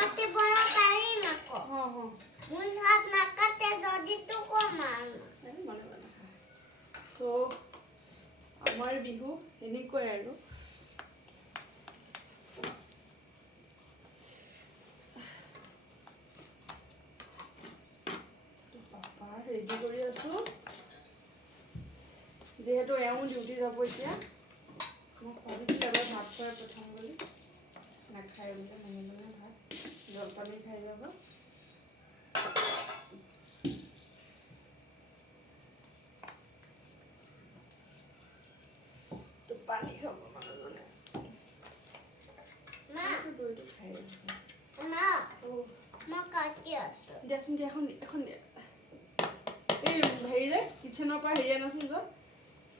কাটে বড় পারি না কো মুন হাত না কাটে যদি তো কমান তো আমাৰ বিহু এনেকৈ আৰু পাপা ৰেডি কৰি আছো যেহেতু এওঁ ডিউটি যাব এতিয়া মই ভাবিছিলোঁ এবাৰ ভাত খুৱাই পঠাম বুলি নাখায় বোলে মনে মনে ভাত জলপানী খাই যাব তো পানী খাব মানুহজনে মা দৈটো খাই আছে মা মা কাটি আছে দিয়াচোন দিয়া এখন দিয়া এই হেৰি যে কিচেনৰ পৰা হেৰি আনাচোন যোৱা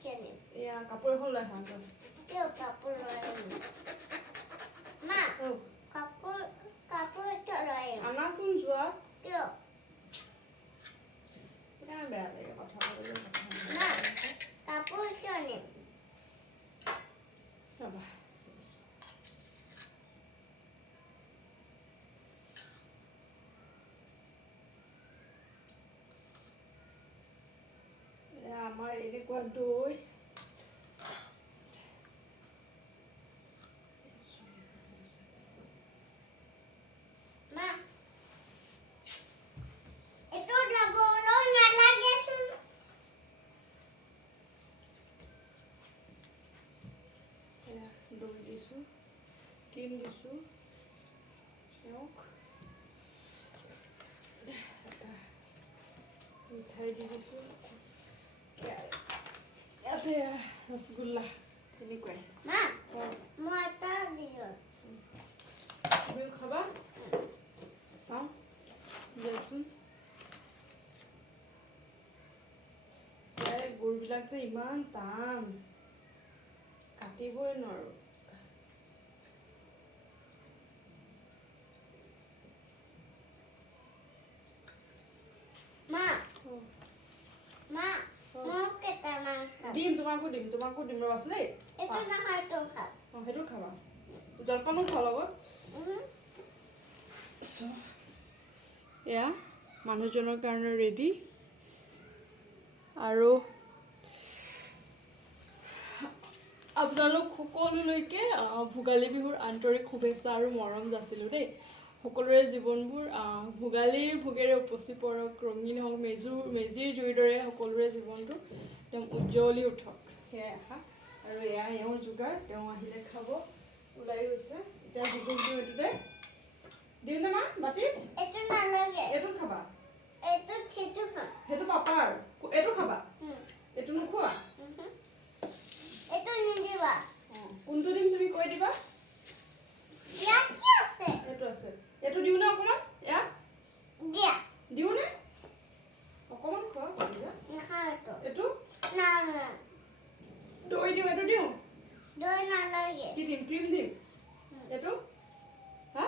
কেনে এয়া কাপোৰ এখন লৈ আহা কিয় কাপোৰ লৈ মা কাপোৰ এটা লৈ আনাচোন যোৱা কিয় কেনে বেয়া লাগে কথা ক'বলৈ মা কাপোৰ কিয় নিম ৰ'বা আমাৰ এনেকুৱা দৈ মা এটো যাবলৈ নালাগেচোন দৈ দিছোঁ ক্ৰীম দিছোঁ তেওঁক মিঠাই দি দিছোঁ ইয়াতে ৰসগোল্লা তেনেকুৱাই মা মই এটা দিওঁ তুমি খাবা চাওঁ দিয়কচোন গুড়বিলাক যে ইমান টান কাটিবই নোৱাৰোঁ মা মা মোক কেইটামান দিম তোমাকো দিম ৰবাচোন দেই এইটো নহয় তো খা অঁ সেইটো খাবা জলপানো খোৱা লগত এয়া মানুহজনৰ কাৰণে ৰেডি আৰু আপোনালোক সকলোলৈকে ভোগালী বিহুৰ আন্তৰিক শুভেচ্ছা আৰু মৰম যাচিলোঁ দেই সকলোৰে জীৱনবোৰ ভোগালীৰ ভোগেৰে উপচি পৰক ৰঙীন হওক মেজিৰ জুইৰ দৰে সকলোৰে জীৱনটো একদম উজ্জ্বলি উঠক সেয়াই আশা আৰু এয়া এওঁৰ যোগাৰ তেওঁ আহিলে খাব ওলাই গৈছে এতিয়া যিটো এইটোতে দিওঁ নে মা বাতিত এইটো নালাগে এইটো খাবা এইটো সেইটো খা সেইটো পাপাৰ এইটো খাবা এইটো নোখোৱা এইটো নিদিবা কোনটো দিম তুমি কৈ দিবা ইয়াত কি আছে এইটো আছে এইটো দিওঁ নে অকণমান এয়া দিয়া দিওঁ নে অকণমান খোৱা নাখাওঁ এইটো নালাগে দৈ দিওঁ এইটো দিওঁ দৈ নালাগে কি দিম ক্ৰীম দিম এইটো হা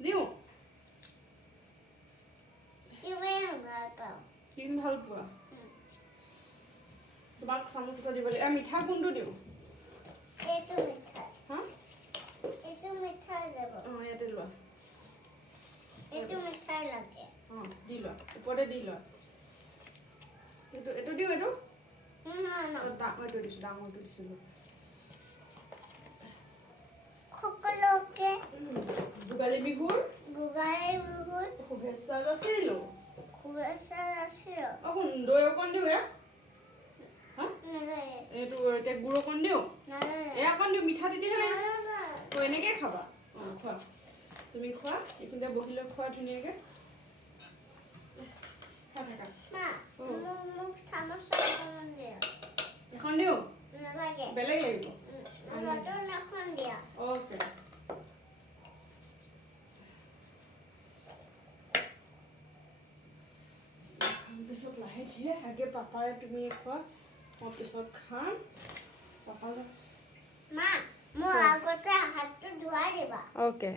দিওঁ ইমান ভাল পাওঁ ক্ৰীম ভাল পোৱা তোমাক চামুচ এটা দিব লাগিব মিঠা কোনটো দিওঁ এইটো মিঠাই হা এইটো মিঠাই যাব অঁ ইয়াতে লোৱা এইটো মিঠাই লাগে অঁ দি লোৱা ওপৰতে দি লোৱা এইটো দিওঁ এইটো ডাঙৰটো দিছোঁ সকলোকে ভোগালী বিহুৰ শুভেচ্ছা যাচিলোঁ শুভেচ্ছা যাচিলোঁ অকণ দৈ অকণ দিওঁ ইয়াক হা নালাগে এইটো এতিয়া গুড় অকণ দিওঁ নালাগে এয়া অকণ দিওঁ মিঠা তেতিয়াহে নালাগে এনেকৈ খাবা অঁ খোৱা তুমি খোৱা এইখিনিতে বহি লৈ খোৱা ধুনীয়াকৈ খা থাকা মা মোক চামুচ অকণমান দিয়া এখন দিওঁ নালাগে বেলেগ লাগিব নতুন এখন দিয়া অ'কে পিছত লাহে ধীৰে আগে পাপাই তুমি খোৱা মই পিছত খাম পাপালৈ মা মোৰ আগতে হাতটো ধুৱাই দিবা অ'কে